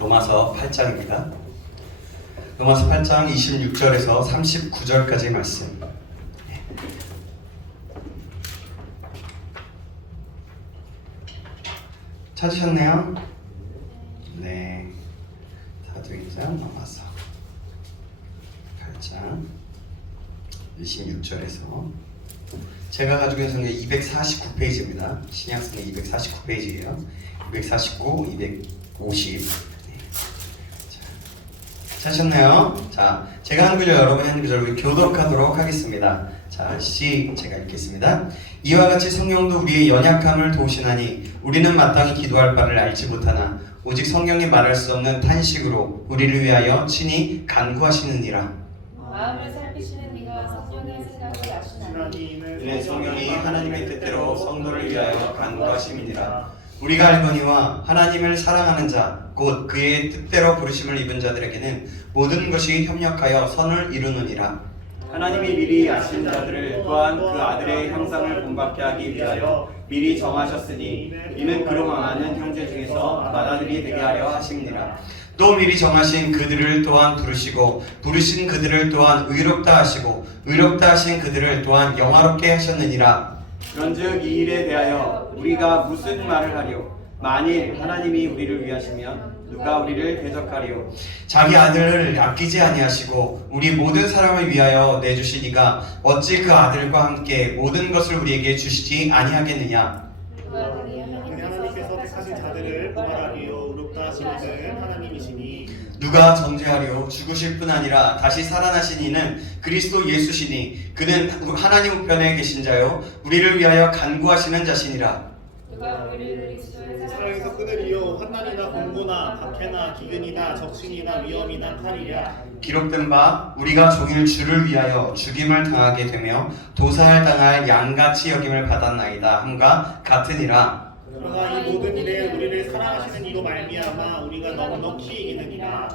로마서 8장입니다. 로마서 8장 26절에서 39절까지 말씀. 찾으셨네요? 네. 사도행전 로마서 8장 26절에서 제가 가지고 있는 성경 249페이지입니다. 신약성경 249페이지예요. 249, 250. 네. 찾으셨나요? 자, 제가 한 구절, 여러분이 한 구절 우리 교독하도록 하겠습니다. 자, 제가 읽겠습니다. 이와 같이 성령도 우리의 연약함을 도우시나니 우리는 마땅히 기도할 바를 알지 못하나 오직 성령이 말할 수 없는 탄식으로 우리를 위하여 친히 간구하시느니라. 마음을 살피시는 이가 성령의 생각을 아시나니 이는 성령이 하나님의 뜻대로 성도를 위하여 간구하심이니라. 우리가 알거니와 하나님을 사랑하는 자 곧 그의 뜻대로 부르심을 입은 자들에게는 모든 것이 협력하여 선을 이루느니라. 하나님이 미리 아신 자들을 또한 그 아들의 형상을 본받게 하기 위하여 미리 정하셨으니 이는 그로 망하는 형제 중에서 맏아들이 되게 하려 하심니라. 또 미리 정하신 그들을 또한 부르시고 부르신 그들을 또한 의롭다 하시고 의롭다 하신 그들을 또한 영화롭게 하셨느니라. 그런즉 이 일에 대하여 우리가 무슨 말을 하리요? 만일 하나님이 우리를 위하시면 누가 우리를 대적하리요? 자기 아들을 아끼지 아니하시고 우리 모든 사람을 위하여 내주시니가 어찌 그 아들과 함께 모든 것을 우리에게 주시지 아니하겠느냐? 하나님께서 택하신 자들을 부활하리요 의롭다 하시는 분은 하나님이시니 누가 정죄하리요? 죽으실 뿐 아니라 다시 살아나신 이는 그리스도 예수시니 그는 하나님 우편에 계신 자요 우리를 위하여 간구하시는 자시니라. 누가 우리를 그리스도의 사랑에서 끊으리요 환난이나 공고나 박해나 기근이나 적신이나 위험이나 칼이랴. 기록된 바 우리가 종일 주를 위하여 죽임을 당하게 되며 도사를 당할 양같이 여김을 받았나이다 함과 같으니라. 그러나 이 모든 일에 우리를 사랑하시는 이로 말미암아 우리가 넉넉히 이기느니라.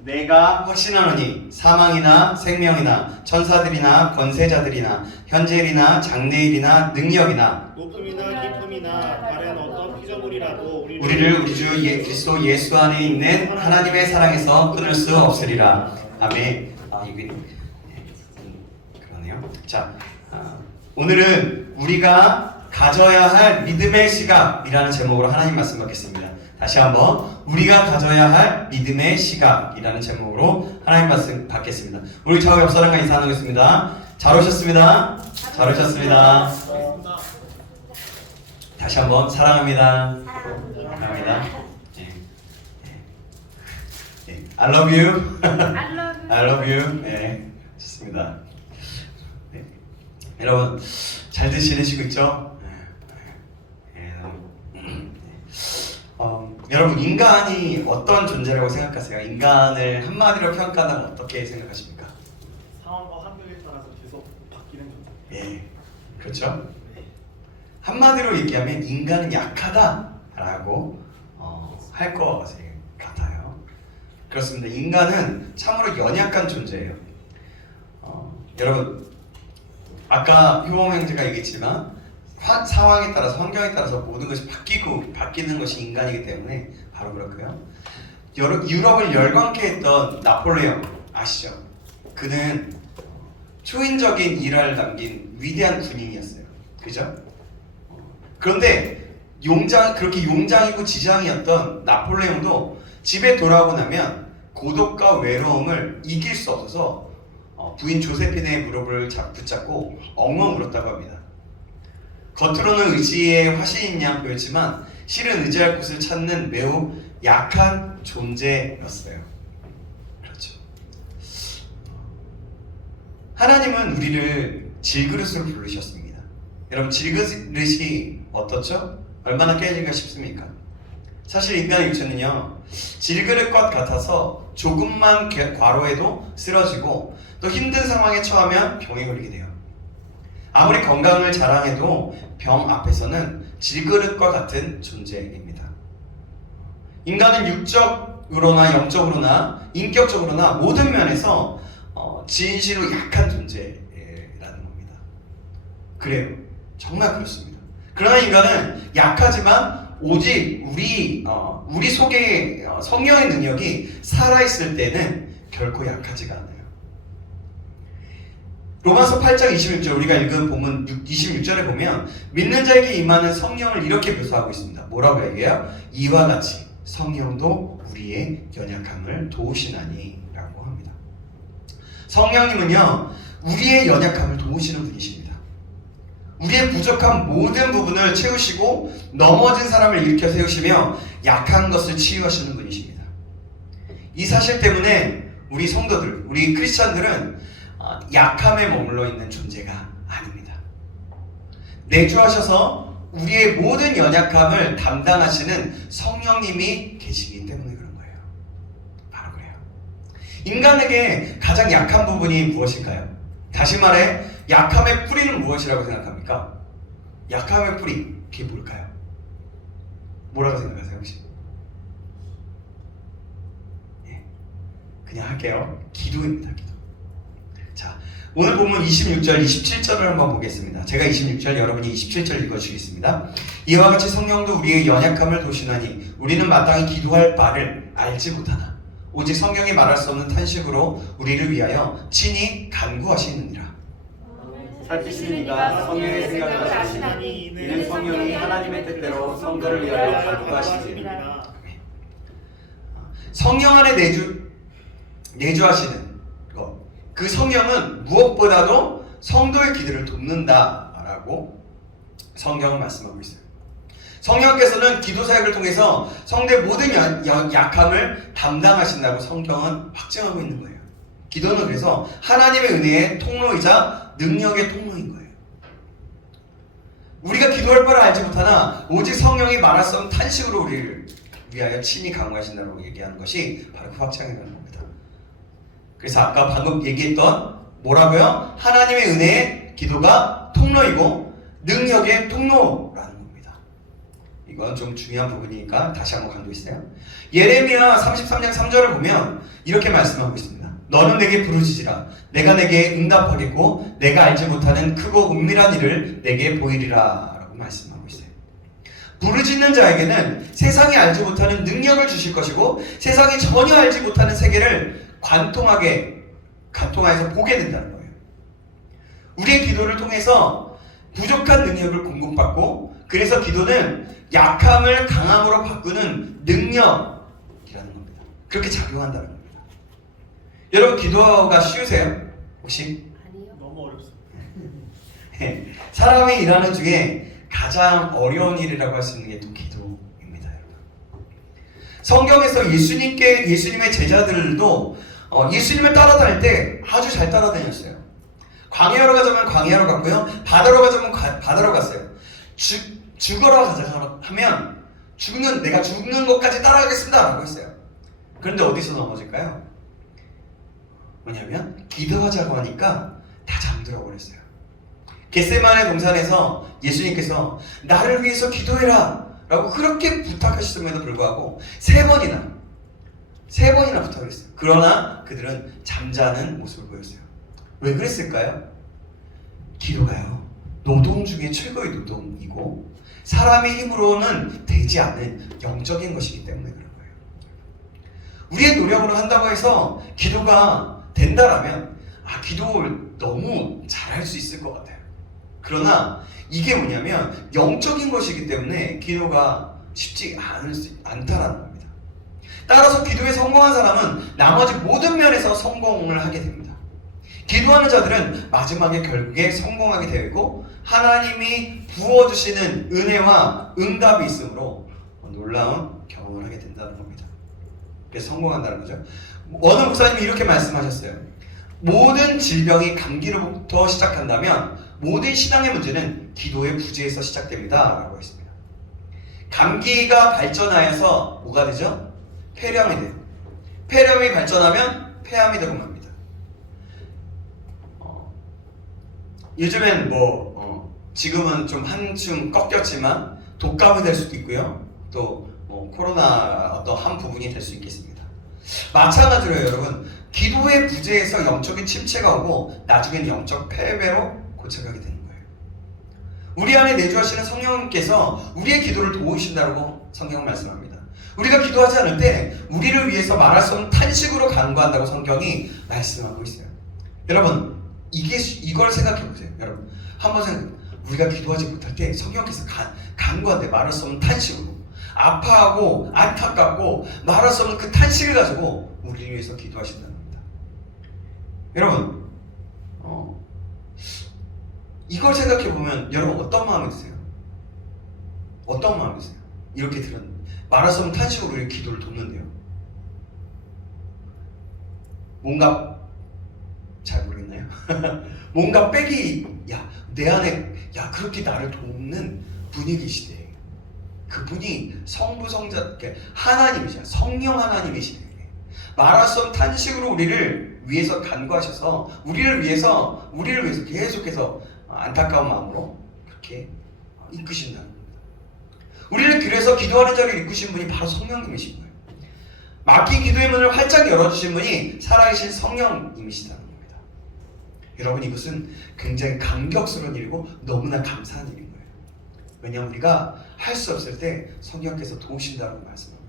내가 확신하노니 사망이나 생명이나 천사들이나 권세자들이나 현재일이나 장래일이나 능력이나 높음이나 깊음이나 다른 어떤 피조물이라도 우리를 우리 주 그리스도 예수 안에 있는 하나님의 사랑에서 끊을 수 없으리라. 아멘. 이게 그러네요. 자, 오늘은 우리가 가져야 할 믿음의 시각이라는 제목으로 하나님 말씀 받겠습니다. 다시 한번 우리가 가져야 할 믿음의 시각이라는 제목으로 하나님 말씀 받겠습니다. 우리 저 옆 사람과 인사 나누겠습니다. 잘 오셨습니다. 잘 오셨습니다. 다시 한번 사랑합니다. 사랑합니다. 네. I love you. I love you. 네, 좋습니다. 네. 여러분 잘 지내시고 있죠? 여러분 인간이 어떤 존재라고 생각하세요? 인간을 한마디로 평가한다면 어떻게 생각하십니까? 상황과 환경에 따라서 계속 바뀌는 존재. 예, 그렇죠? 한마디로 얘기하면 인간은 약하다라고 할 것 같아요. 그렇습니다. 인간은 참으로 연약한 존재예요. 여러분 아까 효범 형제가 얘기했지만 상황에 따라서 환경에 따라서 모든 것이 바뀌는 것이 인간이기 때문에 바로 그렇고요. 유럽을 열광케 했던 나폴레옹 아시죠? 그는 초인적인 일화를 남긴 위대한 군인이었어요. 그죠? 그런데 그렇게 용장이고 지장이었던 나폴레옹도 집에 돌아오고 나면 고독과 외로움을 이길 수 없어서 부인 조세핀의 무릎을 붙잡고 엉엉 울었다고 합니다. 겉으로는 의지의 화신인 양 보였지만 실은 의지할 곳을 찾는 매우 약한 존재였어요. 그렇죠. 하나님은 우리를 질그릇으로 부르셨습니다. 여러분 질그릇이 어떻죠? 얼마나 깨지기가 쉽습니까? 사실 인간의 육체는요 질그릇과 같아서 조금만 과로해도 쓰러지고 또 힘든 상황에 처하면 병에 걸리게 돼요. 아무리 건강을 자랑해도 병 앞에서는 질그릇과 같은 존재입니다. 인간은 육적으로나 영적으로나 인격적으로나 모든 면에서 진실로 약한 존재라는 겁니다. 그래요. 정말 그렇습니다. 그러나 인간은 약하지만 오직 우리 속에 성령의 능력이 살아있을 때는 결코 약하지가 않아요. 로마서 8장 26절 우리가 읽은 본문 26절에 보면 믿는 자에게 임하는 성령을 이렇게 묘사하고 있습니다. 뭐라고 얘기해요? 이와 같이 성령도 우리의 연약함을 도우시나니 라고 합니다. 성령님은요 우리의 연약함을 도우시는 분이십니다. 우리의 부족한 모든 부분을 채우시고 넘어진 사람을 일으켜 세우시며 약한 것을 치유하시는 분이십니다. 이 사실 때문에 우리 성도들, 우리 크리스찬들은 약함에 머물러 있는 존재가 아닙니다. 내주하셔서 우리의 모든 연약함을 담당하시는 성령님이 계시기 때문에 그런 거예요. 바로 그래요. 인간에게 가장 약한 부분이 무엇일까요? 다시 말해 약함의 뿌리는 무엇이라고 생각합니까? 약함의 뿌리, 그게 뭘까요? 뭐라고 생각하세요 혹시? 그냥 할게요. 기도입니다. 기도. 자, 오늘 본문 26절, 27절을 한번 보겠습니다. 제가 26절, 여러분이 27절 읽어주시겠습니다. 이와 같이 성령도 우리의 연약함을 도시나니 우리는 마땅히 기도할 바를 알지 못하나 오직 성령이 말할 수 없는 탄식으로 우리를 위하여 친히 간구하시느니라. 살피시는 이가 성령의 생각을 하시나니 이는 성령이 하나님의 뜻대로 성도를 위하여 간구하시느니라. 성령 안에 내주하시는 것, 그 성령은 무엇보다도 성도의 기도를 돕는다라고 성경은 말씀하고 있어요. 성령께서는 기도 사역을 통해서 성도의 모든 약함을 담당하신다고 성경은 확증하고 있는 거예요. 기도는 그래서 하나님의 은혜의 통로이자 능력의 통로인 거예요. 우리가 기도할 바를 알지 못하나 오직 성령이 말할 수 없는 탄식으로 우리를 위하여 친히 강구하신다고 얘기하는 것이 바로 그 확증이라는 겁니다. 그래서 아까 방금 얘기했던 뭐라고요? 하나님의 은혜의 기도가 통로이고 능력의 통로라는 겁니다. 이건 좀 중요한 부분이니까 다시 한번 강조했어요. 예레미야 33장 3절을 보면 이렇게 말씀하고 있습니다. 너는 내게 부르짖으라. 내가 내게 응답하겠고 내가 알지 못하는 크고 은밀한 일을 내게 보이리라 라고 말씀하고 있어요. 부르짖는 자에게는 세상이 알지 못하는 능력을 주실 것이고 세상이 전혀 알지 못하는 세계를 관통해서 보게 된다는 거예요. 우리의 기도를 통해서 부족한 능력을 공급받고 그래서 기도는 약함을 강함으로 바꾸는 능력이라는 겁니다. 그렇게 작용한다는 겁니다. 여러분 기도가 쉬우세요? 혹시? 아니요. 너무 어렵습니다. 사람이 일하는 중에 가장 어려운 일이라고 할 수 있는 게 또 기도입니다. 여러분. 성경에서 예수님의 제자들도 예수님을 따라다닐 때 아주 잘 따라다녔어요. 광야로 가자면 광야로 갔고요. 바다로 가자면 바다로 갔어요. 죽으러 가자 하면 내가 죽는 것까지 따라가겠습니다 라고 했어요. 그런데 어디서 넘어질까요? 뭐냐면 기도하자고 하니까 다 잠들어 버렸어요. 겟세마네 동산에서 예수님께서 나를 위해서 기도해라 라고 그렇게 부탁하셨음에도 불구하고 세 번이나 부탁을 했어요. 그러나 그들은 잠자는 모습을 보였어요. 왜 그랬을까요? 기도가요 노동 중에 최고의 노동이고 사람의 힘으로는 되지 않는 영적인 것이기 때문에 그런 거예요. 우리의 노력으로 한다고 해서 기도가 된다라면 기도를 너무 잘할 수 있을 것 같아요. 그러나 이게 뭐냐면 영적인 것이기 때문에 기도가 쉽지 않다라는 겁니다. 따라서 기도에 성공한 사람은 나머지 모든 면에서 성공을 하게 됩니다. 기도하는 자들은 마지막에 결국에 성공하게 되고 하나님이 부어주시는 은혜와 응답이 있으므로 놀라운 경험을 하게 된다는 겁니다. 그래서 성공한다는 거죠. 어느 목사님이 이렇게 말씀하셨어요. 모든 질병이 감기로부터 시작한다면 모든 신앙의 문제는 기도의 부재에서 시작됩니다 라고 했습니다. 감기가 발전하여서 뭐가 되죠? 폐렴이 돼요. 폐렴이 발전하면 폐암이 되고 맙니다. 요즘엔 지금은 좀 한층 꺾였지만 독감이 될 수도 있고요. 또 코로나 어떤 한 부분이 될 수 있겠습니다. 마찬가지로 여러분 기도의 부재에서 영적인 침체가 오고 나중엔 영적 패배로 고쳐가게 되는 거예요. 우리 안에 내주하시는 성령님께서 우리의 기도를 도우신다고 성경은 말씀합니다. 우리가 기도하지 않을 때 우리를 위해서 말할 수 없는 탄식으로 간구한다고 성경이 말씀하고 있어요. 여러분, 이걸 생각해 보세요. 여러분, 한번 생각해 보세요. 우리가 기도하지 못할 때 성령께서 간구한데 말할 수 없는 탄식으로, 아파하고 안타깝고 말할 수 없는 그 탄식을 가지고 우리를 위해서 기도하신다는 겁니다. 여러분, 이걸 생각해 보면 여러분 어떤 마음이 드세요? 어떤 마음이 드세요? 이렇게 들었는데 말할 수 없는 탄식으로 우리 기도를 돕는데요. 뭔가 잘 모르겠나요? 뭔가 내 안에 그렇게 나를 돕는 분이시대. 그분이 성부 성자 하나님이시야. 성령 하나님이시대. 말할 수 없는 탄식으로 우리를 위해서 간구하셔서 우리를 위해서 계속해서 안타까운 마음으로 그렇게 이끄신다는 겁니다. 우리를 그래서 기도하는 자를 이끄신 분이 바로 성령님이신 거예요. 막힌 기도의 문을 활짝 열어주신 분이 살아계신 성령님이시다는 겁니다. 여러분, 이것은 굉장히 감격스러운 일이고 너무나 감사한 일인 거예요. 왜냐하면 우리가 할 수 없을 때 성령께서 도우신다고 말씀합니다.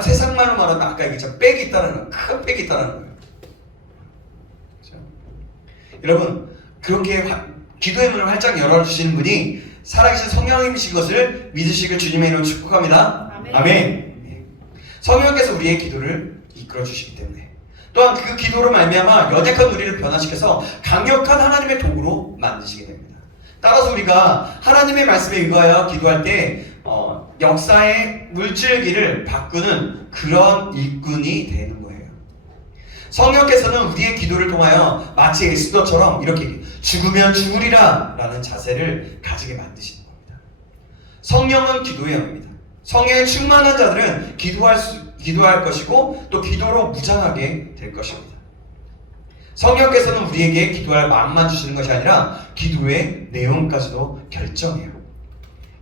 세상 말로 말하면 아까 얘기했죠. 빽이 있다는 거예요. 큰 빽이 있다는 거예요. 그렇죠? 여러분, 그렇게 기도의 문을 활짝 열어주시는 분이 살아계신 성령님이신 것을 믿으시길 주님의 이름으로 축복합니다. 아멘. 아멘. 성령께서 우리의 기도를 이끌어 주시기 때문에 또한 그 기도로 말미암아 연약한 우리를 변화시켜서 강력한 하나님의 도구로 만드시게 됩니다. 따라서 우리가 하나님의 말씀에 의거하여 기도할 때 역사의 물줄기를 바꾸는 그런 일꾼이 되는 거예요. 성령께서는 우리의 기도를 통하여 마치 에스더처럼 이렇게 죽으면 죽으리라 라는 자세를 가지게 만드시는 겁니다. 성령은 기도의 영입니다. 성령에 충만한 자들은 기도할 것이고 또 기도로 무장하게 될 것입니다. 성령께서는 우리에게 기도할 마음만 주시는 것이 아니라 기도의 내용까지도 결정해요.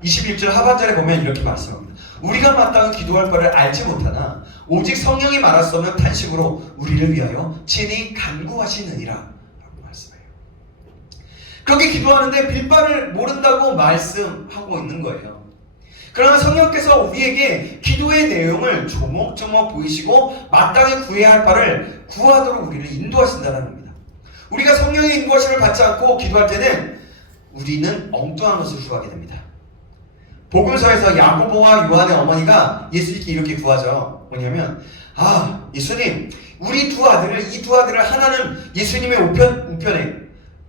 21절 하반절에 보면 이렇게 말씀합니다. 우리가 마땅히 기도할 바를 알지 못하나 오직 성령이 말할 수 없는 탄식으로 우리를 위하여 친히 간구하시느니라 라고 말씀해요. 그렇게 기도하는데 빌바를 모른다고 말씀하고 있는 거예요. 그러나 성령께서 우리에게 기도의 내용을 조목조목 보이시고 마땅히 구해야 할 바를 구하도록 우리를 인도하신다는 겁니다. 우리가 성령의 인도하심을 받지 않고 기도할 때는 우리는 엉뚱한 것을 구하게 됩니다. 복음서에서 야고보와 요한의 어머니가 예수님께 이렇게 구하죠. 뭐냐면 예수님, 이 두 아들을 하나는 예수님의 우편에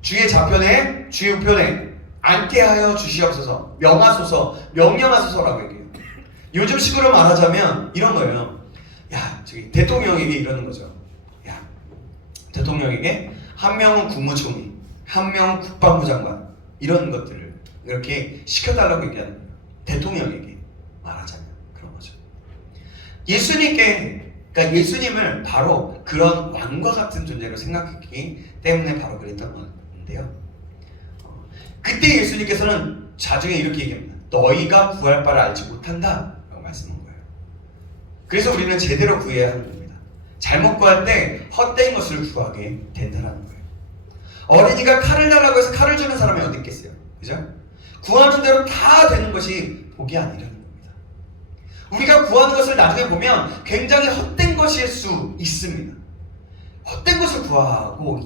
주의 좌편에 주의 우편에 앉게 하여 주시옵소서, 명령하소서라고 얘기해요. 요즘식으로 말하자면 이런 거예요. 대통령에게 이러는 거죠. 대통령에게 한 명은 국무총리, 한 명은 국방부 장관, 이런 것들을 이렇게 시켜달라고 얘기하는 거예요. 대통령에게 말하자면 그런 거죠. 그러니까 예수님을 바로 그런 왕과 같은 존재로 생각했기 때문에 바로 그랬던 건데요. 그때 예수님께서는 자중에 이렇게 얘기합니다. 너희가 구할 바를 알지 못한다 라고 말씀한 거예요. 그래서 우리는 제대로 구해야 하는 겁니다. 잘못 구할 때 헛된 것을 구하게 된다는 거예요. 어린이가 칼을 달라고 해서 칼을 주는 사람이 어디 있겠어요? 그죠? 구하는 대로 다 되는 것이 복이 아니라는 겁니다. 우리가 구하는 것을 나중에 보면 굉장히 헛된 것일 수 있습니다. 헛된 것을 구하고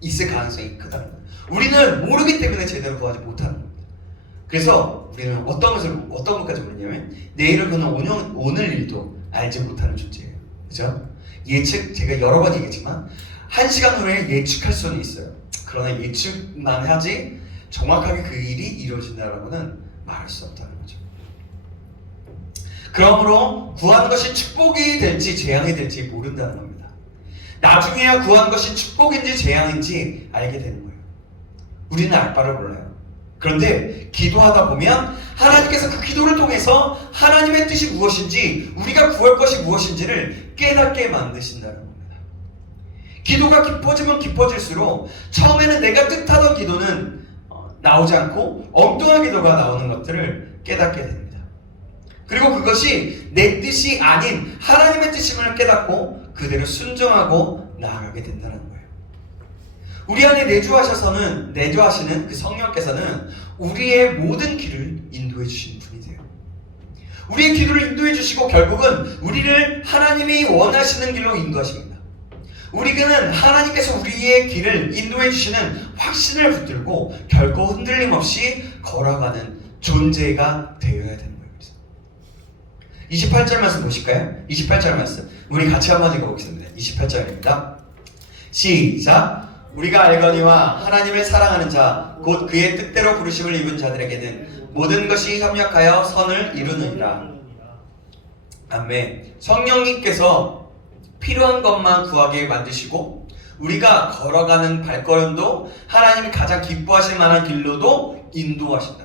있을 가능성이 크다는 거예요. 우리는 모르기 때문에 제대로 구하지 못하는 겁니다. 그래서 우리는 어떤 것까지 모르냐면 내일을 거는 오늘 일도 알지 못하는 존재예요. 그죠? 제가 여러 번 얘기했지만 1시간 후에 예측할 수는 있어요. 그러나 예측만 하지 정확하게 그 일이 이루어진다라고는 말할 수 없다는 거죠. 그러므로 구하는 것이 축복이 될지 재앙이 될지 모른다는 겁니다. 나중에야 구하는 것이 축복인지 재앙인지 알게 되는 거예요. 우리는 알 바를 몰라요. 그런데 기도하다 보면 하나님께서 그 기도를 통해서 하나님의 뜻이 무엇인지, 우리가 구할 것이 무엇인지를 깨닫게 만드신다는 겁니다. 기도가 깊어지면 깊어질수록 처음에는 내가 뜻하던 기도는 나오지 않고 엉뚱한 기도가 나오는 것들을 깨닫게 됩니다. 그리고 그것이 내 뜻이 아닌 하나님의 뜻임을 깨닫고 그대로 순종하고 나아가게 된다는 거예요. 우리 안에 내주하시는 그 성령께서는 우리의 모든 길을 인도해 주시는 분이세요. 우리의 길을 인도해 주시고 결국은 우리를 하나님이 원하시는 길로 인도하십니다. 우리는 하나님께서 우리의 길을 인도해 주시는 확신을 붙들고 결코 흔들림 없이 걸어가는 존재가 되어야 되는 거예요. 28절 말씀 보실까요? 28절 말씀 우리 같이 한번 읽어보겠습니다. 28절입니다. 시작. 우리가 알거니와 하나님을 사랑하는 자 곧 그의 뜻대로 부르심을 입은 자들에게는 모든 것이 협력하여 선을 이루느니라. 아멘. 성령님께서 필요한 것만 구하게 만드시고 우리가 걸어가는 발걸음도 하나님이 가장 기뻐하실 만한 길로도 인도하신다.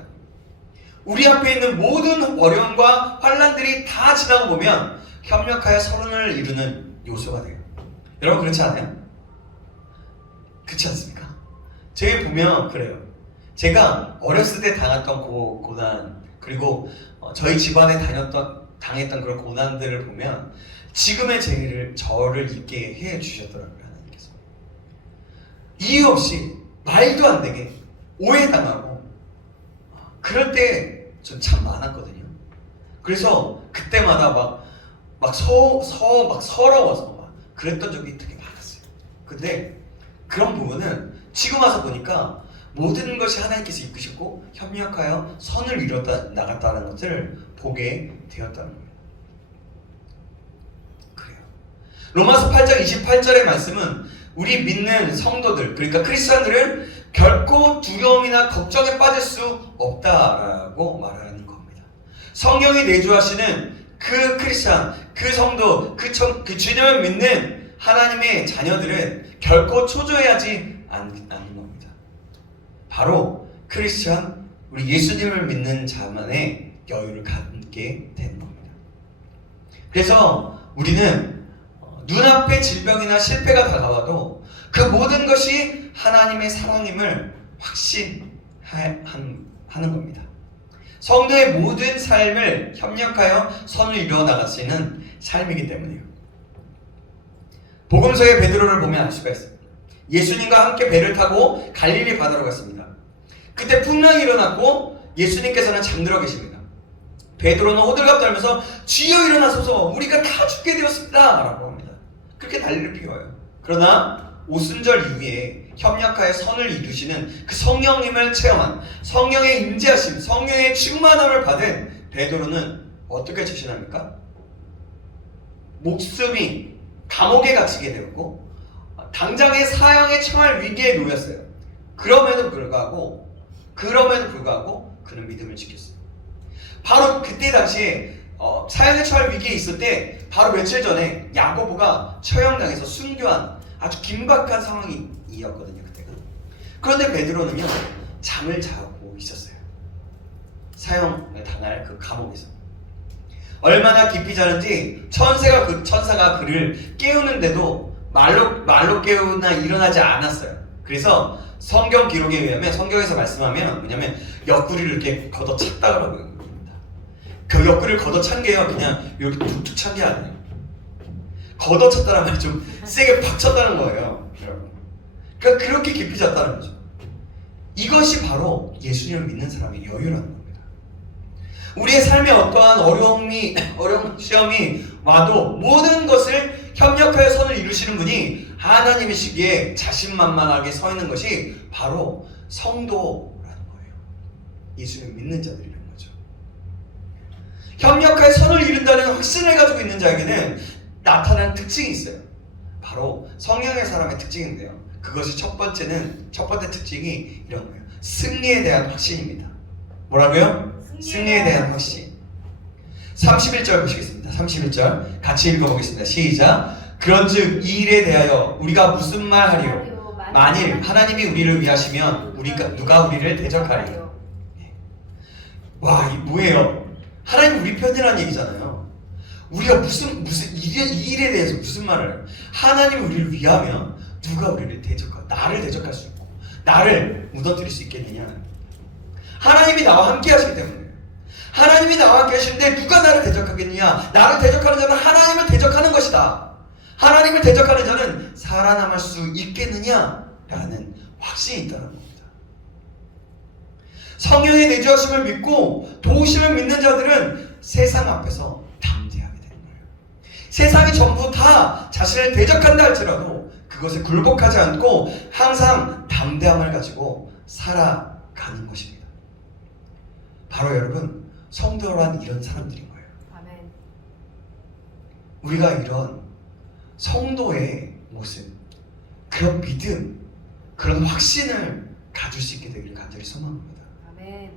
우리 앞에 있는 모든 어려움과 환난들이 다 지나고 보면 협력하여 선을 이루는 요소가 돼요. 여러분 그렇지 않아요? 그렇지 않습니까? 제가 보면 그래요. 제가 어렸을 때 당했던 고난 그리고 저희 집안에 당했던 그런 고난들을 보면 지금의 저를 있게 해 주셨더라고요. 하나님께서 이유 없이 말도 안 되게 오해당하고 그럴 때 전 참 많았거든요. 그래서 그때마다 막 서러워서 막 그랬던 적이 되게 많았어요. 근데 그런 부분은 지금 와서 보니까 모든 것이 하나님께서 이끄셨고 협력하여 선을 나갔다는 것을 보게 되었다는 겁니다. 그래요. 로마서 8장 28절의 말씀은 우리 믿는 성도들 그러니까 크리스찬들은 결코 두려움이나 걱정에 빠질 수 없다라고 말하는 겁니다. 성령이 내주하시는 그 크리스찬, 그 성도, 그 주님을 믿는 하나님의 자녀들은 결코 초조해하지 않는 겁니다. 바로 크리스찬, 우리 예수님을 믿는 자만의 여유를 갖게 되는 겁니다. 그래서 우리는 눈앞에 질병이나 실패가 다가와도 그 모든 것이 하나님의 사랑임을 확신하는 겁니다. 성도의 모든 삶을 협력하여 선을 이루어 나가시는 삶이기 때문에요. 복음서의 베드로를 보면 알 수가 있습니다. 예수님과 함께 배를 타고 갈릴리 바다로 갔습니다. 그때 풍랑이 일어났고 예수님께서는 잠들어 계십니다. 베드로는 호들갑 떨면서 주여 일어나소서 우리가 다 죽게 되었습니다 라고 합니다. 그렇게 난리를 피워요. 그러나 오순절 이후에 협력하여 선을 이루시는 그 성령님을 체험한 성령의 임재하심, 성령의 충만함을 받은 베드로는 어떻게 자신합니까? 목숨이 감옥에 갇히게 되었고 당장의 사형에 처할 위기에 놓였어요. 그럼에도 불구하고 그는 믿음을 지켰어요. 바로 그때 당시에 사형에 처할 위기에 있을 때 바로 며칠 전에 야고보가 처형당해서 순교한 아주 긴박한 상황이었거든요. 그때가. 그런데 베드로는요 잠을 자고 있었어요. 사형을 당할 그 감옥에서. 얼마나 깊이 자는지 천사가 그를 깨우는데도 말로 깨우나 일어나지 않았어요. 그래서 성경 기록에 의하면 성경에서 말씀하면 뭐냐면 옆구리를 이렇게 걷어찼다고 합니다. 그 옆구리를 걷어찬 게요 그냥 이렇게 툭툭 찬 게 아니에요. 걷어찼다는 말이 좀 세게 팍 쳤다는 거예요. 그러니까 그렇게 깊이 잤다는 거죠. 이것이 바로 예수님을 믿는 사람의 여유라는 겁니다. 우리의 삶에 어떠한 어려운 시험이 와도 모든 것을 협력하여 선을 이루시는 분이 하나님이시기에 자신만만하게 서 있는 것이 바로 성도라는 거예요. 예수님을 믿는 자들이라는 거죠. 협력하여 선을 이룬다는 확신을 가지고 있는 자에게는 나타나는 특징이 있어요. 바로 성령의 사람의 특징인데요. 그것이 첫 번째 특징이 이런 거예요. 승리에 대한 확신입니다. 뭐라고요? 승리에 대한 확신. 31절 보시겠습니다. 31절 같이 읽어보겠습니다. 시작. 그런즉 이 일에 대하여 우리가 무슨 말 하리요? 만일 하나님이 우리를 위하시면 누가 우리를 대적하리요? 와, 이 뭐예요? 하나님 우리 편이라는 얘기잖아요. 우리가 이 일에 대해서 무슨 말을 해요? 하나님이 우리를 위하면 누가 우리를 나를 대적할 수 있고 나를 무너뜨릴 수 있겠느냐? 하나님이 나와 함께 하시기 때문에. 하나님이 나와 함께 하시는데 누가 나를 대적하겠느냐? 나를 대적하는 자는 하나님을 대적하는 것이다. 하나님을 대적하는 자는 살아남을 수 있겠느냐? 라는 확신이 있다는 겁니다. 성령의 내주하심을 믿고 도우심을 믿는 자들은 세상 앞에서 담대하게 되는 거예요. 세상이 전부 다 자신을 대적한다 할지라도 그것에 굴복하지 않고 항상 담대함을 가지고 살아가는 것입니다. 바로 여러분, 성도란 이런 사람들인 거예요. 아멘. 우리가 이런 성도의 모습, 그런 믿음, 그런 확신을 가질 수 있게 되기를 간절히 소망합니다. 아멘.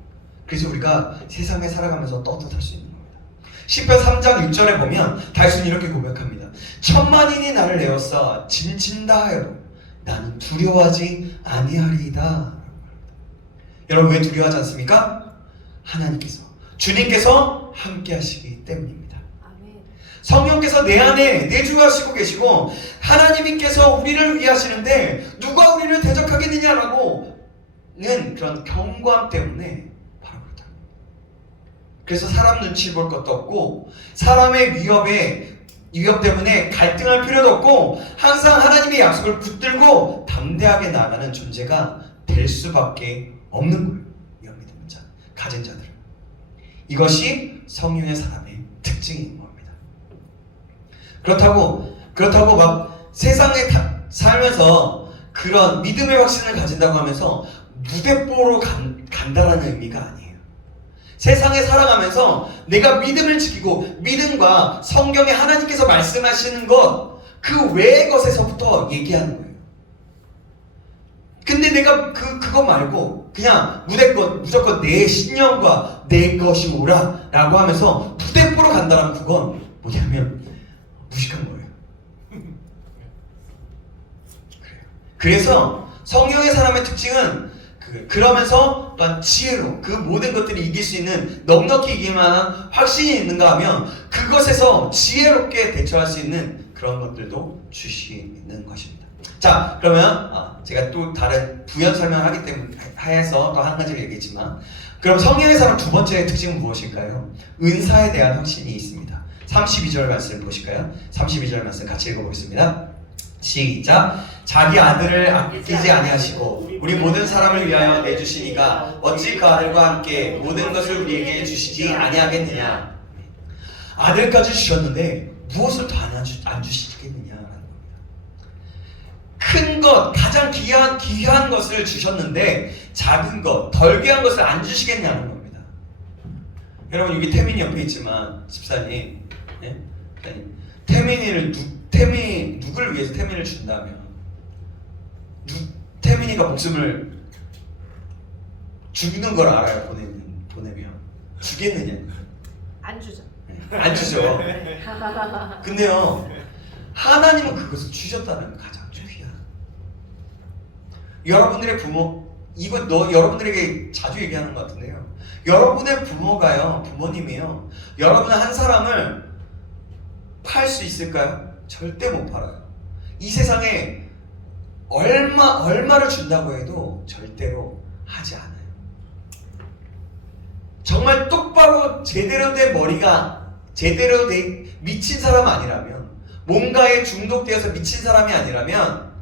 그래서 우리가 세상에 살아가면서 떳떳할 수 있는 겁니다. 시편 3장 6절에 보면 다윗은 이렇게 고백합니다. 천만인이 나를 에워싸 진친다 하여도 나는 두려워하지 아니하리이다. 여러분, 왜 두려워하지 않습니까? 하나님께서, 주님께서 함께 하시기 때문입니다. 아멘. 성령께서 내 안에 내주하시고 계시고 하나님께서 우리를 위하시는데 누가 우리를 대적하겠느냐라고는 그런 경고함 때문에 바로 그렇다. 그래서 사람 눈치 볼 것도 없고 사람의 위협 때문에 갈등할 필요도 없고 항상 하나님의 약속을 붙들고 담대하게 나아가는 존재가 될 수밖에 없는 거예요. 이런 믿음을 가진 자들은. 이것이 성령의 사람의 특징인 겁니다. 그렇다고 막 세상에 살면서 그런 믿음의 확신을 가진다고 하면서 무대뽀로 간다라는 의미가 아니에요. 세상에 살아가면서 내가 믿음을 지키고 믿음과 성경에 하나님께서 말씀하시는 것, 그 외의 것에서부터 얘기하는 거예요. 근데 내가 그거 말고 그냥 무조건 내 신념과 내 것이 옳아 라고 하면서 무대뽀로 간다면 그건 뭐냐면 무식한 거예요. 그래서 성령의 사람의 특징은 그러면서 또한 지혜로 그 모든 것들을 이길 수 있는, 넉넉히 이길 만한 확신이 있는가 하면 그것에서 지혜롭게 대처할 수 있는 그런 것들도 주시는 것입니다. 자, 그러면 제가 또 다른 부연 설명을 하기 때문에 해서 또 한 가지를 얘기했지만, 그럼 성령의 사람 두 번째 특징은 무엇일까요? 은사에 대한 확신이 있습니다. 32절 말씀 보실까요? 32절 말씀 같이 읽어보겠습니다. 시작. 자기 아들을 아끼지 아니하시고 우리 모든 사람을 위하여 내주시니가 어찌 그 아들과 함께 모든 것을 우리에게 주시지 아니하겠느냐. 아들까지 주셨는데 무엇을 더 안 주시겠느냐라는 겁니다. 큰 것, 가장 귀한 것을 주셨는데 작은 것, 덜 귀한 것을 안 주시겠냐는 겁니다. 여러분, 여기 태민이 옆에 있지만 집사님, 네? 태민이 누구를 위해서 태민을 준다면 태민이가 목숨을 죽는 걸 알아요. 보내면 주겠느냐? 안 주죠. 안 주죠. 근데요, 하나님은 그것을 주셨다는 게 가장 귀한. 여러분들의 부모, 이건 여러분들에게 자주 얘기하는 것 같은데요, 여러분의 부모님이요, 여러분은 한 사람을 팔 수 있을까요? 절대 못 팔아요. 이 세상에 얼마를 준다고 해도 절대로 하지 않아요. 정말 똑바로 제대로 된 머리가 제대로 된 미친 사람 아니라면, 뭔가에 중독되어서 미친 사람이 아니라면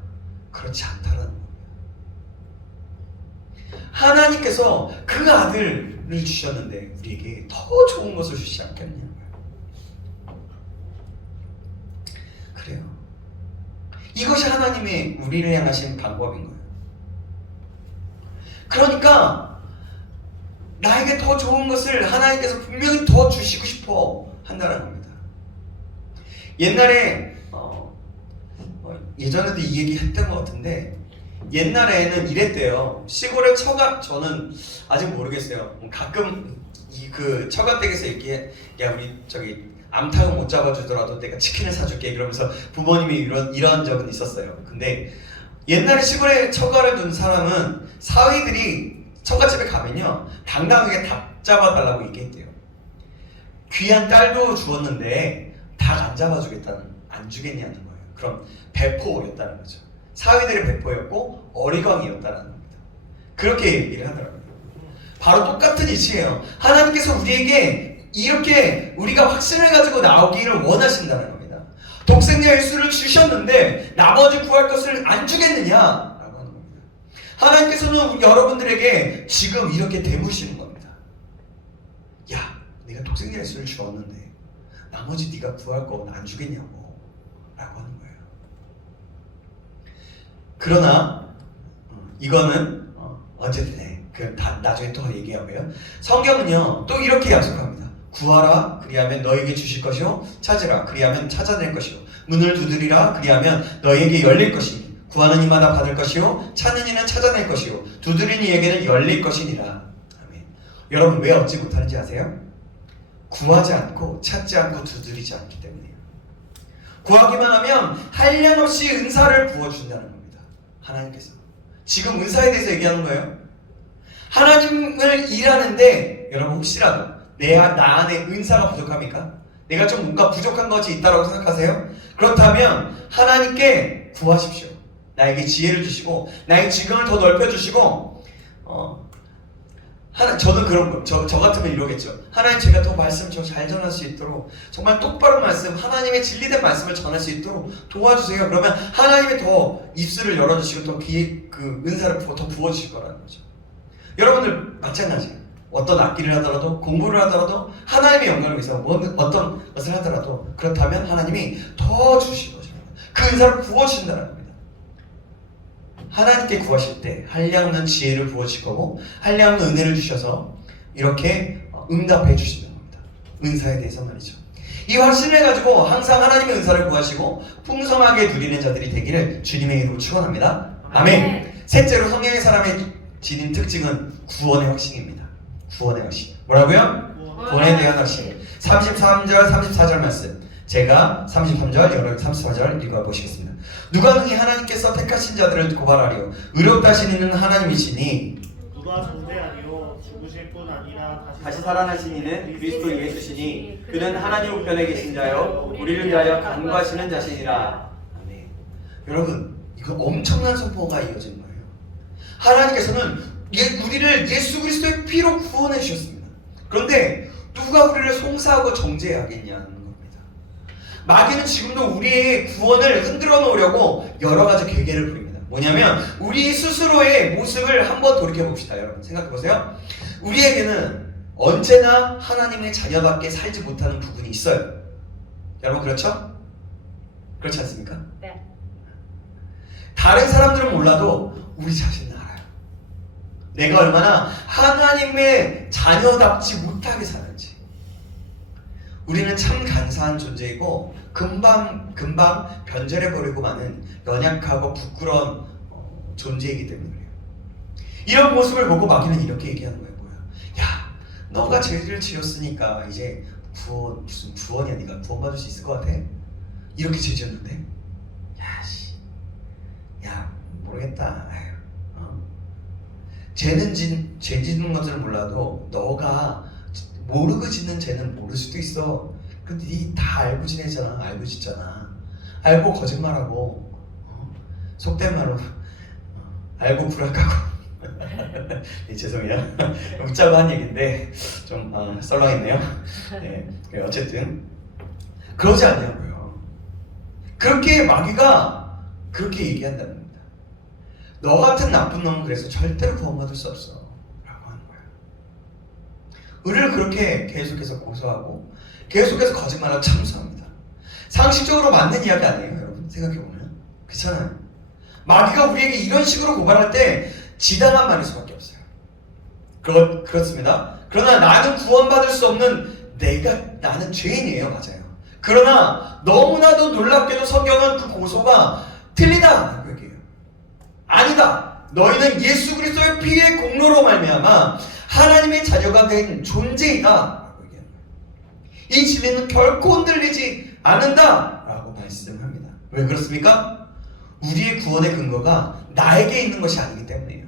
그렇지 않다는 겁니다. 하나님께서 그 아들을 주셨는데 우리에게 더 좋은 것을 주시지 않겠느냐. 그래요. 이것이 하나님의 우리를 향하신 방법인 거예요. 그러니까 나에게 더 좋은 것을 하나님께서 분명히 더 주시고 싶어 한다는 겁니다. 옛날에 예전에도 이 얘기 했던 것 같은데, 옛날에는 이랬대요. 시골의 처갓, 저는 아직 모르겠어요. 가끔 그 처갓댁에서 얘기해, 야 우리 저기 암탉은 못 잡아주더라도 내가 치킨을 사줄게 이러면서 부모님이 이런 적은 있었어요. 근데 옛날에 시골에 처가를 둔 사람은 사위들이 처갓집에 가면요 당당하게 닭 잡아달라고 얘기했대요. 귀한 딸도 주었는데 닭 안 잡아주겠다는, 안 주겠냐는 거예요. 그럼 배포였다는 거죠. 사위들의 배포였고 어리광이었다는 겁니다. 그렇게 얘기를 하더라고요. 바로 똑같은 이치예요. 하나님께서 우리에게 이렇게 우리가 확신을 가지고 나오기를 원하신다는 겁니다. 독생자 예수를 주셨는데 나머지 구할 것을 안 주겠느냐라고 하는 겁니다. 하나님께서는 여러분들에게 지금 이렇게 대물시는 겁니다. 야, 내가 독생 예수를 주었는데 나머지 네가 구할 건 안 주겠냐고 라고 하는 거예요. 그러나 이거는 어쨌든 다 나중에 또 얘기하고요. 성경은요 또 이렇게 약속합니다. 구하라 그리하면 너에게 주실 것이요, 찾으라 그리하면 찾아낼 것이요, 문을 두드리라 그리하면 너에게 열릴 것이니 구하는 이마다 받을 것이요, 찾는 이는 찾아낼 것이요, 두드리는 이에게는 열릴 것이니라. 아멘. 여러분 왜 얻지 못하는지 아세요? 구하지 않고 찾지 않고 두드리지 않기 때문이에요. 구하기만 하면 한량없이 은사를 부어준다는 겁니다. 하나님께서 지금 은사에 대해서 얘기하는 거예요. 하나님을 일하는데 여러분 혹시라도 나 안에 은사가 부족합니까? 내가 좀 뭔가 부족한 것이 있다고 생각하세요? 그렇다면 하나님께 구하십시오. 나에게 지혜를 주시고 나의 지경을 더 넓혀주시고 저는 그런 거, 저 같으면 이러겠죠. 하나님 제가 더 말씀 좀 잘 전할 수 있도록 정말 똑바른 말씀, 하나님의 진리된 말씀을 전할 수 있도록 도와주세요. 그러면 하나님이 더 입술을 열어주시고 더 그 은사를 더 부어주실 거라는 거죠. 여러분들 마찬가지. 어떤 악기를 하더라도 공부를 하더라도 하나님의 영광을 위해서 어떤 것을 하더라도 그렇다면 하나님이 더 주실 것입니다. 그 은사를 부어주신다는 겁니다. 하나님께 구하실 때 한량없는 지혜를 부어주실 거고 한량없는 은혜를 주셔서 이렇게 응답해 주신다는 겁니다. 은사에 대해서 말이죠. 이 확신을 가지고 항상 하나님의 은사를 구하시고 풍성하게 누리는 자들이 되기를 주님의 이름으로 축원합니다. 아멘. 셋째로 성령의 사람의 지닌 특징은 구원의 확신입니다. 구원의 확신. 뭐라고요? 구원에 대한 확신. 33절 34절 말씀 제가 33절 여러분 34절 읽어보시겠습니다. 누가 능히 하나님께서 택하신 자들을 고발하리요 의롭다 하신 이는 하나님이시니 누가 존재하리요 죽으실 뿐 아니라 다시 살아나신 이는 그리스도 예수시니 그는 하나님 우편에 계신 자요 우리를 위하여 간구하시는 자신이라. 아멘. 여러분 이거 엄청난 선포가 이어진 거예요. 하나님께서는 우리를 예수 그리스도의 피로 구원해 주셨습니다. 그런데 누가 우리를 송사하고 정죄하겠냐는 겁니다. 마귀는 지금도 우리의 구원을 흔들어 놓으려고 여러 가지 계계를 부립니다. 뭐냐면 우리 스스로의 모습을 한번 돌이켜 봅시다. 여러분 생각해 보세요. 우리에게는 언제나 하나님의 자녀답게 살지 못하는 부분이 있어요. 여러분 그렇죠? 그렇지 않습니까? 네. 다른 사람들은 몰라도 우리 자신은 알아요. 내가 얼마나 하나님의 자녀답지 못하게 사는지. 우리는 참 간사한 존재이고 금방 변절해버리고 마는 연약하고 부끄러운 존재이기 때문에 그래요. 이런 모습을 보고 마귀는 이렇게 얘기하는 거예요. 뭐야? 야, 너가 죄를 지었으니까 이제 무슨 구원이야? 네가 구원받을 수 있을 것 같아? 이렇게 죄 지었는데? 야, 모르겠다. 죄 짓는 것을 몰라도 너가 모르고 짓는 죄는 모를 수도 있어. 근데 니 다 알고 지내잖아. 알고 짓잖아. 알고 거짓말하고 속된 말로 알고 불악하고 네, 죄송해요. 웃자고 한 얘기인데 좀 썰렁했네요. 네, 어쨌든 그러지 않냐고요. 그렇게 마귀가 그렇게 얘기한다는 겁니다. 너 같은 나쁜 놈은 그래서 절대로 구원받을 수 없어 라고 하는 거예요. 의를 그렇게 계속해서 고소하고 계속해서 거짓말하고 참수합니다. 상식적으로 맞는 이야기 아니에요 여러분? 생각해보면 그렇잖아요. 마귀가 우리에게 이런 식으로 고발할 때 지당한 말일 수밖에 없어요. 그렇습니다. 그러나 나는 구원받을 수 없는 나는 죄인이에요. 맞아요. 그러나 너무나도 놀랍게도 성경은 그 고소가 틀리다 아니다. 너희는 예수 그리스도의 피의 공로로 말미암아 하나님의 자녀가 된 존재이다 라고 얘기합니다. 이 진리는 결코 흔들리지 않는다 라고 말씀합니다. 왜 그렇습니까? 우리의 구원의 근거가 나에게 있는 것이 아니기 때문이에요.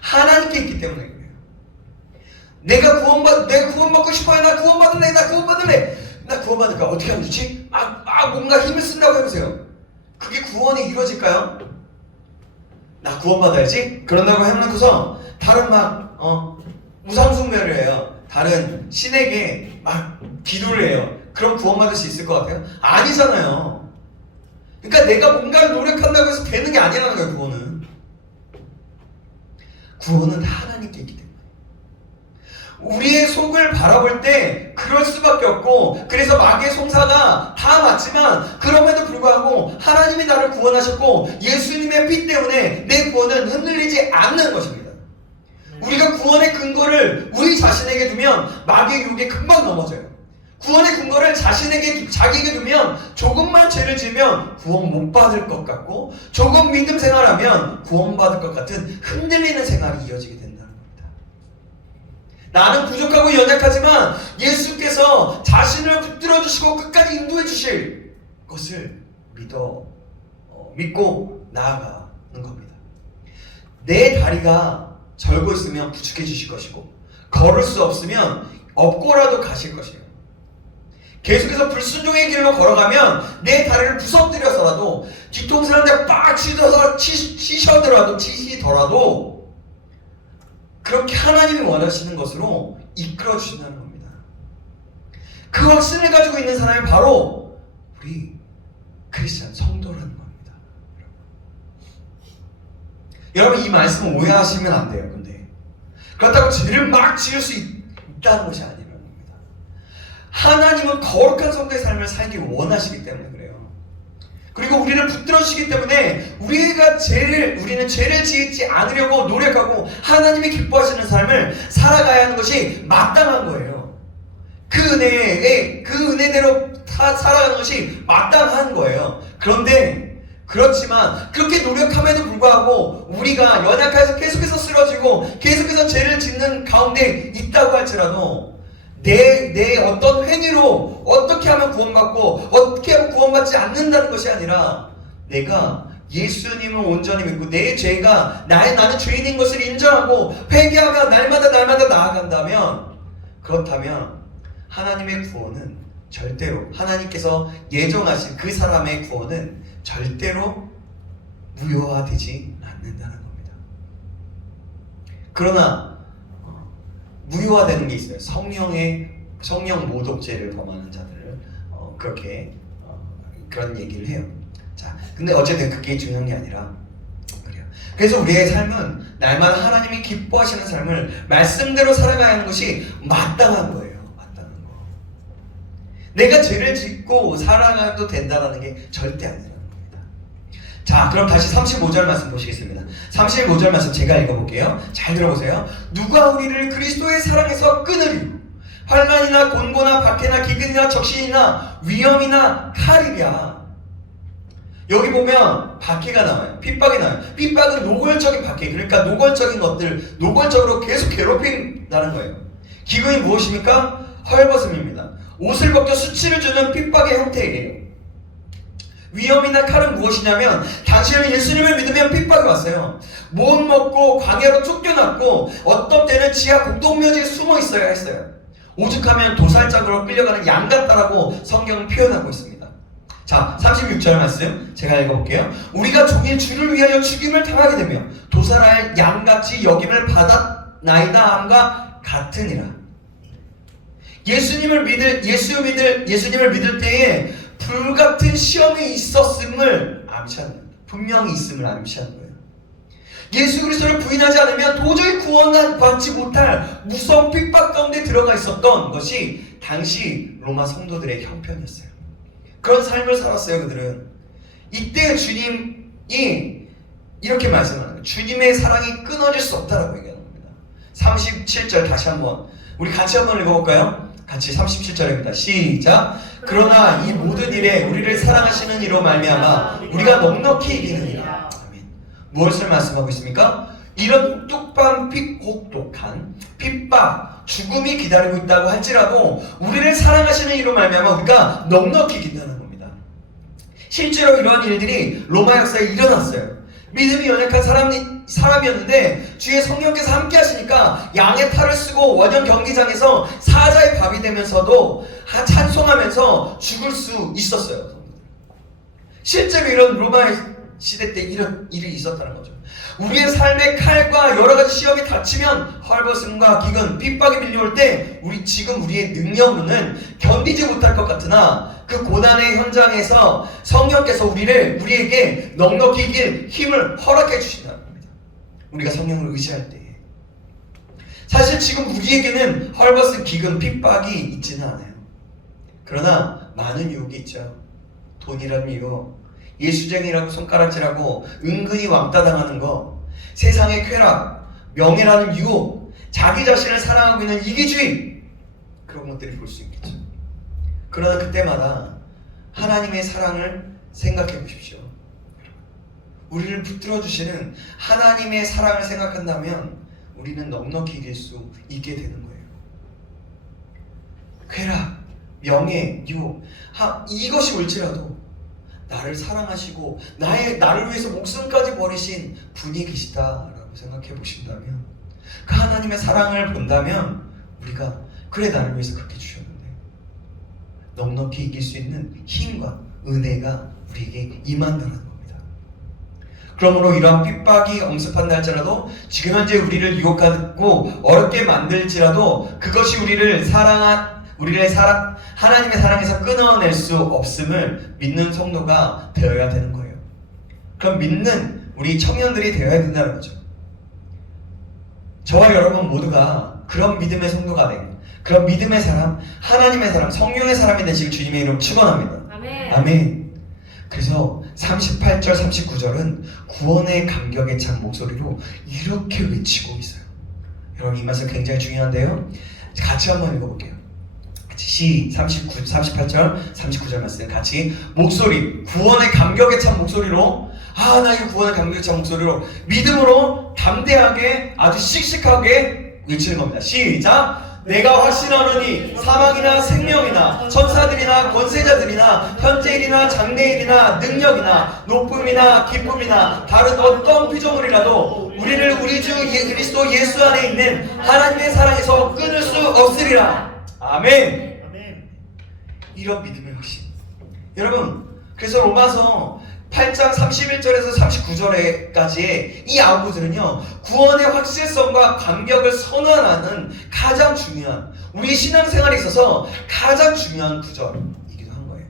하나님께 있기 때문에 그래요. 내가 구원받고 싶어요. 나 구원받을래. 나 구원받을까? 어떻게 하면 좋지? 뭔가 힘을 쓴다고 해보세요. 그게 구원이 이루어질까요? 나 구원받아야지? 그런다고 해놓고서 다른 우상숭배를 해요. 다른 신에게 막 기도를 해요. 그럼 구원받을 수 있을 것 같아요? 아니잖아요. 그러니까 내가 뭔가를 노력한다고 해서 되는 게 아니라는 거예요. 구원은 구원은 하나님께 있기 때문에. 우리의 속을 바라볼 때 그럴 수밖에 없고, 그래서 마귀의 송사가 다 맞지만 그럼에도 불구하고 하나님이 나를 구원하셨고 예수님의 피 때문에 내 구원은 흔들리지 않는 것입니다. 우리가 구원의 근거를 우리 자신에게 두면 마귀의 유혹에 금방 넘어져요. 구원의 근거를 자기에게 두면 조금만 죄를 지으면 구원 못 받을 것 같고, 조금 믿음 생활하면 구원받을 것 같은 흔들리는 생활이 이어지게 된다는 겁니다. 나는 부족하고 연약하지만 예수께서 자신을 붙들어 주시고 끝까지 인도해 주실 것을 믿고 나아가는 겁니다. 내 다리가 절고 있으면 부축해 주실 것이고, 걸을 수 없으면 업고라도 가실 것이에요. 계속해서 불순종의 길로 걸어가면 내 다리를 부서뜨려서라도, 뒤통수를 한 대 빡 치시더라도 그렇게 하나님이 원하시는 것으로 이끌어 주신다는 겁니다. 그 확신을 가지고 있는 사람이 바로 우리 크리스찬 성도라는 겁니다. 여러분, 이 말씀을 오해하시면 안 돼요. 근데 그렇다고 죄를 막 지을 수 있다는 것이 아니라는 겁니다. 하나님은 거룩한 성도의 삶을 살기 원하시기 때문에 그래요. 그리고 우리를 붙들어 주시기 때문에 우리는 죄를 지지 않으려고 노력하고 하나님이 기뻐하시는 삶을 살아가야 하는 것이 마땅한 거예요. 그 은혜대로 살아가는 것이 마땅한 거예요. 그렇지만 그렇게 노력함에도 불구하고 우리가 연약해서 계속해서 쓰러지고 계속해서 죄를 짓는 가운데 있다고 할지라도 내 어떤 행위로 어떻게 하면 구원받고 어떻게 하면 구원받지 않는다는 것이 아니라, 내가 예수님을 온전히 믿고 내 죄가 나는 죄인인 것을 인정하고 회개하며 날마다 나아간다면, 그렇다면 하나님의 구원은 절대로, 하나님께서 예정하신 그 사람의 구원은 절대로 무효화되지 않는다는 겁니다. 그러나 무효화되는 게 있어요. 성령 모독죄를 범하는 자들을 그런 얘기를 해요. 자, 근데 어쨌든 그게 중요한 게 아니라 그래요. 그래서 우리의 삶은 날마다 하나님이 기뻐하시는 삶을 말씀대로 살아가야 하는 것이 마땅한 거예요. 마땅한 거. 내가 죄를 짓고 살아가도 된다라는 게 절대 아니라는 겁니다. 자, 그럼 다시 35절 말씀 보시겠습니다. 35절 말씀 제가 읽어볼게요. 잘 들어보세요. 누가 우리를 그리스도의 사랑에서 끊으리요? 환난이나 곤고나 박해나 기근이나 적신이나 위험이나 칼이랴. 여기 보면 박해가 나와요. 핍박이 나와요. 핍박은 노골적인 박해, 그러니까 노골적인 것들, 노골적으로 계속 괴롭힌다는 거예요. 기근이 무엇입니까? 헐벗음입니다. 옷을 벗겨 수치를 주는 핍박의 형태예요. 위험이나 칼은 무엇이냐면, 당신은 예수님을 믿으면 핍박이 왔어요. 못 먹고 광야로 쫓겨났고 어떤 때는 지하 공동묘지에 숨어 있어야 했어요. 오죽하면 도살장으로 끌려가는 양 같다라고 성경은 표현하고 있습니다. 자, 36절 말씀 제가 읽어볼게요. 우리가 종일 주를 위하여 죽임을 당하게 되며 도살할 양같이 여김을 받았나이다 함과 같으니라. 예수님을 믿을 때에 불같은 시험이 있었음을 암시하는 겁니다. 분명히 있음을 암시하는 거예요. 예수 그리스도를 부인하지 않으면 도저히 구원받지 못할 무서운 핍박 가운데 들어가 있었던 것이 당시 로마 성도들의 형편이었어요. 그런 삶을 살았어요. 그들은. 이때 주님이 이렇게 말씀하는 거예요. 주님의 사랑이 끊어질 수 없다라고 얘기하는 겁니다. 37절 다시 한번 우리 같이 한번 읽어볼까요? 같이 37절입니다. 시작. 그러나 이 모든 일에 우리를 사랑하시는 이로 말미암아 우리가 넉넉히 이기느니라. 아멘. 무엇을 말씀하고 있습니까? 이런 혹독한 핍박, 죽음이 기다리고 있다고 할지라도 우리를 사랑하시는 이로 말미암아 우리가 넉넉히 이긴다는 겁니다. 실제로 이러한 일들이 로마 역사에 일어났어요. 믿음이 연약한 사람이었는데 주의 성령께서 함께 하시니까 양의 탈을 쓰고 원형 경기장에서 사자의 밥이 되면서도 찬송하면서 죽을 수 있었어요. 실제로 이런 로마 시대 때 이런 일이 있었다는 거죠. 우리의 삶의 칼과 여러 가지 시험이 닥치면 헐벗음과 기근, 핍박이 밀려올 때 우리의 능력으로는 견디지 못할 것 같으나 그 고난의 현장에서 성령께서 우리에게 넉넉히 이길 힘을 허락해 주신다는 겁니다. 우리가 성령을 의지할 때 사실 지금 우리에게는 헐벗은 기근, 핍박이 있지는 않아요. 그러나 많은 유혹이 있죠. 돈이라는 유혹, 예수쟁이라고 손가락질하고 은근히 왕따 당하는 거, 세상의 쾌락, 명예라는 유혹, 자기 자신을 사랑하고 있는 이기주의, 그런 것들이 볼 수 있겠죠. 그러나 그때마다 하나님의 사랑을 생각해 보십시오. 우리를 붙들어 주시는 하나님의 사랑을 생각한다면 우리는 넉넉히 이길 수 있게 되는 거예요. 쾌락, 명예, 유혹, 이것이 올지라도 나를 사랑하시고 나를 위해서 목숨까지 버리신 분이 계시다라고 생각해 보신다면, 그 하나님의 사랑을 본다면 우리가 그래 나를 위해서 그렇게 주셨는데 넉넉히 이길 수 있는 힘과 은혜가 우리에게 임한다는 겁니다. 그러므로 이러한 핍박이 엄습한다 할지라도, 지금 현재 우리를 유혹하고 어렵게 만들지라도 그것이 하나님의 사랑에서 끊어낼 수 없음을 믿는 성도가 되어야 되는 거예요. 그럼 믿는 우리 청년들이 되어야 된다는 거죠. 저와 여러분 모두가 그런 믿음의 성도가 되고, 그런 믿음의 사람, 하나님의 사람, 성령의 사람이 되시길 주님의 이름으로 축원합니다. 아멘. 아멘. 그래서 38절, 39절은 구원의 감격에 찬 목소리로 이렇게 외치고 있어요. 여러분, 이 말씀 굉장히 중요한데요. 같이 한번 읽어볼게요. 같이 38절, 39절 말씀 같이 목소리, 구원의 감격에 찬 목소리로, 나의 구원의 감격에 찬 목소리로 믿음으로 담대하게 아주 씩씩하게 외치는 겁니다. 시작! 내가 확신하노니 사망이나 생명이나 천사들이나 권세자들이나 현재일이나 장래일이나 능력이나 높음이나 기쁨이나 다른 어떤 피조물이라도 우리를 우리 주 그리스도 예수 안에 있는 하나님의 사랑에서 끊을 수 없으리라. 아멘. 아멘. 이런 믿음의 확신. 여러분, 그래서 로마서 8장 31절에서 39절까지의 이 아우구들은요, 구원의 확실성과 감격을 선언하는 가장 중요한, 우리 신앙생활에 있어서 가장 중요한 구절이기도 한 거예요.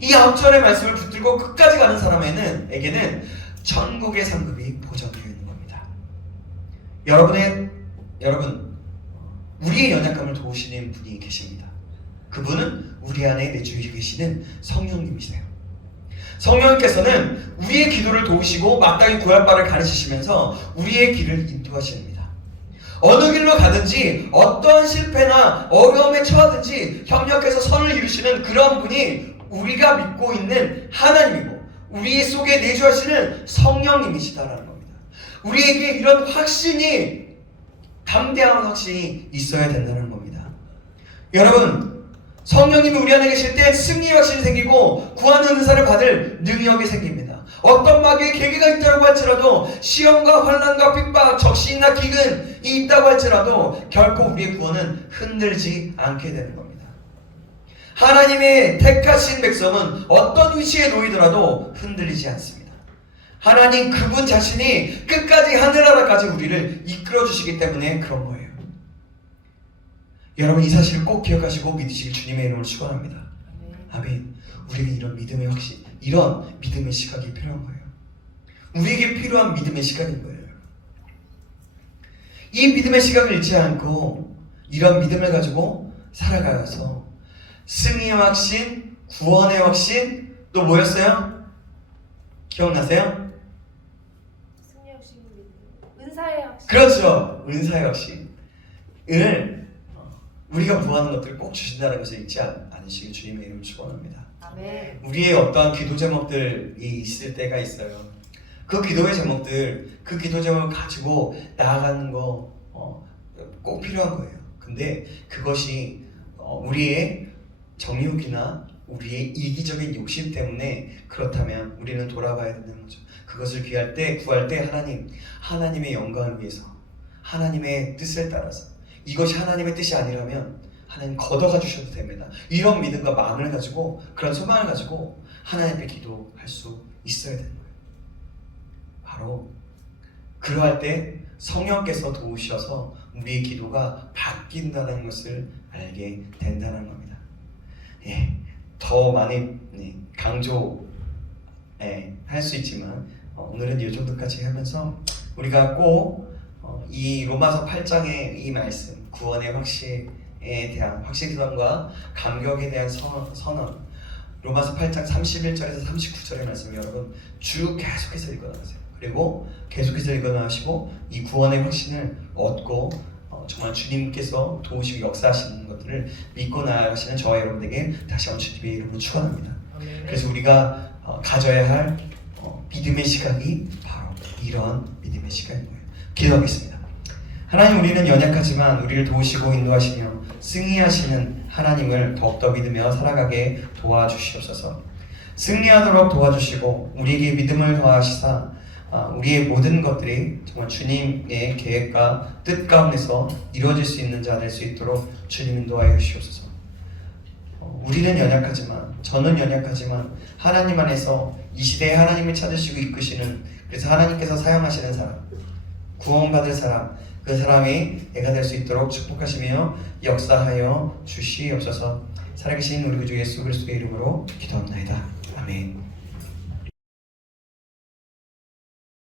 이 9절의 말씀을 붙들고 끝까지 가는 사람에게는 천국의 상급이 보장되어 있는 겁니다. 여러분, 우리의 연약함을 도우시는 분이 계십니다. 그분은 우리 안에 내주에 계시는 성령님이세요. 성령님께서는 우리의 기도를 도우시고 마땅히 구할 바를 가르치시면서 우리의 길을 인도하십니다. 어느 길로 가든지 어떠한 실패나 어려움에 처하든지 협력해서 선을 이루시는 그런 분이 우리가 믿고 있는 하나님이고 우리 속에 내주하시는 성령님이시다라는 겁니다. 우리에게 이런 확신이, 담대한 확신이 있어야 된다는 겁니다. 여러분, 성령님이 우리 안에 계실 때 승리의 확신이 생기고 구하는 은사를 받을 능력이 생깁니다. 어떤 마귀의 계기가 있다고 할지라도, 시험과 환난과 핍박, 적신이나 기근이 있다고 할지라도 결코 우리의 구원은 흔들지 않게 되는 겁니다. 하나님의 택하신 백성은 어떤 위치에 놓이더라도 흔들리지 않습니다. 하나님 그분 자신이 끝까지 하늘나라까지 우리를 이끌어 주시기 때문에 그런 거예요. 여러분, 이 사실을 꼭 기억하시고 믿으시길 주님의 이름으로 축원합니다. 아멘. 우리에게 이런 믿음의 확신, 이런 믿음의 시각이 필요한 거예요. 우리에게 필요한 믿음의 시각인 거예요. 이 믿음의 시각을 잃지 않고 이런 믿음을 가지고 살아가서 승리의 확신, 구원의 확신, 또 뭐였어요? 기억나세요? 승리 확신, 은사의 확신. 그렇죠. 은사의 확신을 우리가 구하는 것들을 꼭 주신다는 것을 잊지 않으시길 주님의 이름을 축원합니다. 아멘. 우리의 어떠한 기도 제목들이 있을 때가 있어요. 그 기도의 제목들, 그 기도 제목을 가지고 나아가는 거 꼭 필요한 거예요. 근데 그것이 우리의 정욕이나 우리의 이기적인 욕심 때문에 그렇다면 우리는 돌아봐야 된다는 거죠. 그것을 구할 때 하나님의 영광을 위해서, 하나님의 뜻을 따라서, 이것이 하나님의 뜻이 아니라면 하나님 걷어가 주셔도 됩니다. 이런 믿음과 마음을 가지고, 그런 소망을 가지고 하나님께 기도할 수 있어야 되는 거예요. 바로 그러할 때 성령께서 도우셔서 우리의 기도가 바뀐다는 것을 알게 된다는 겁니다. 더 많이 강조 할 수 있지만 오늘은 이 정도까지 하면서 우리가 꼭 이 로마서 8장의 이 말씀, 구원의 확신에 대한 확실성과 감격에 대한 선언, 로마서 8장 31절에서 39절의 말씀 여러분 쭉 계속해서 읽어나가세요. 그리고 계속해서 읽어나가시고 이 구원의 확신을 얻고 정말 주님께서 도우시고 역사하시는 것들을 믿고 나아가시는 저와 여러분에게 다시 한번 주님의 이름으로 축원합니다. 그래서 우리가 가져야 할 믿음의 시각이 바로 이런 믿음의 시각인 거예요. 기도하겠습니다. 하나님, 우리는 연약하지만 우리를 도우시고 인도하시며 승리하시는 하나님을 더욱더 믿으며 살아가게 도와주시옵소서. 승리하도록 도와주시고 우리에게 믿음을 더하시사 우리의 모든 것들이 정말 주님의 계획과 뜻 가운데서 이루어질 수 있는 자 될 수 있도록 주님 인도하여 주시옵소서. 우리는 연약하지만, 저는 연약하지만 하나님 안에서 이 시대에 하나님을 찾으시고 이끄시는, 그래서 하나님께서 사용하시는 사람, 구원받을 사람, 그 사람이 내가 될 수 있도록 축복하시며 역사하여 주시옵소서. 살아계신 우리 구주 예수 그리스도의 이름으로 기도합나이다.